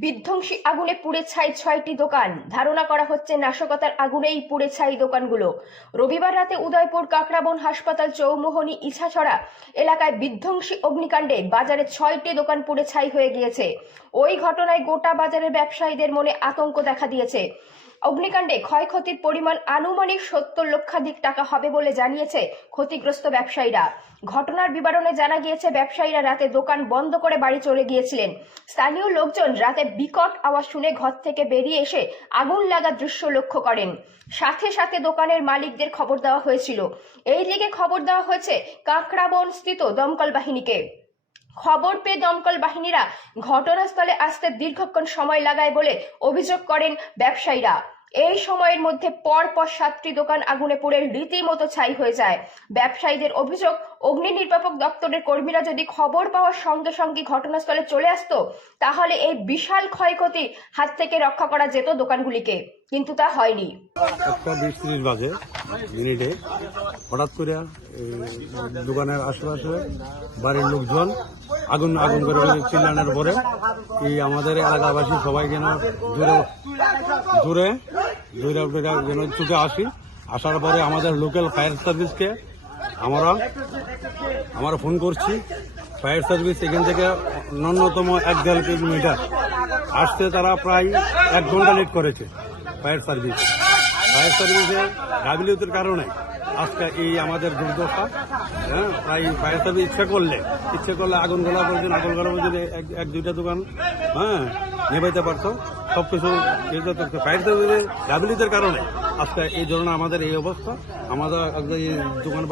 বিধ্বংসী আগুনে পুড়ে ছাই ৬টি দোকান। ধারণা করা হচ্ছে নাশকতার আগুনেই পুড়ে ছাই দোকানগুলো। রবিবার রাতে উদয়পুর কাকরাবন হাসপাতাল চৌমুহনী ইছাছড়া এলাকায় বিধ্বংসী অগ্নিকাণ্ডে বাজারে ৬টি দোকান পুড়ে ছাই হয়ে গিয়েছে। ওই ঘটনায় গোটা বাজারের ব্যবসায়ীদের মনে আতঙ্ক দেখা দিয়েছে। অগ্নিকাণ্ডে ক্ষয়ক্ষতির পরিমাণ আনুমানিক ৭০ লক্ষাধিক টাকা হবে বলে জানিয়েছে ক্ষতিগ্রস্ত ব্যবসায়ীরা। ঘটনার বিবরণে জানা গিয়েছে, ব্যবসায়ীরা রাতে দোকান বন্ধ করে বাড়ি চলে গিয়েছিলেন। স্থানীয় লোকজন রাতে বিকট আওয়াজ শুনে ঘর থেকে বেরিয়ে এসে আগুন লাগার দৃশ্য লক্ষ্য করেন। সাথে সাথে দোকানের মালিকদের খবর দেওয়া হয়েছিল। এই দিকে খবর দেওয়া হয়েছে কাকরাবন স্থিত দমকল বাহিনীকে। খবর পেয়ে দমকল বাহিনীরা ঘটনাস্থলে আসতে দীর্ঘক্ষণ সময় লাগায় বলে অভিযোগ করেন ব্যবসায়ীরা। এই সময়ের মধ্যে পরপর 7টি দোকান আগুনে পুড়ে রীতিমতো ছাই হয়ে যায়। ব্যবসায়ীদের অভিযোগ, অগ্নি নির্বাপক দপ্তরের কর্মীরা যদি খবর পাওয়ার সঙ্গে সঙ্গে ঘটনাস্থলে চলে আসতো, তাহলে এই বিশাল ক্ষয়ক্ষতি হাত থেকে রক্ষা করা যেত দোকানগুলিকে, কিন্তু তা হয়নি। 1:20-30 বাজে মিনিটে হঠাৎ করে দোকানের আশেপাশে বাড়ির লোকজন আগুন করে চিল্লানোর পরে এই আমাদের এলাকাবাসী সবাই যেন জোরে যেন চুকে আসার পরে আমাদের লোকাল ফায়ার সার্ভিসকে আমরা ফোন করছি। ফায়ার সার্ভিস এখান থেকে ন্যূনতম 1-1.5 কিলোমিটার আসতে তারা প্রায় 1 ঘন্টা লেট করেছে। ফায়ার সার্ভিসে গাফিলতির কারণে আজকে এই আমাদের দুর্দশা। প্রায় ফায়ার সার্ভিস ইচ্ছে করলে আগুন গলা পর্যন্ত 1-2টা দোকান নেভাইতে পারতো। সবকিছু ফায়ার সার্ভিসের গাফিলতির কারণে আজকে এই ধরনের আমাদের এই অবস্থা। আমাদের দোকান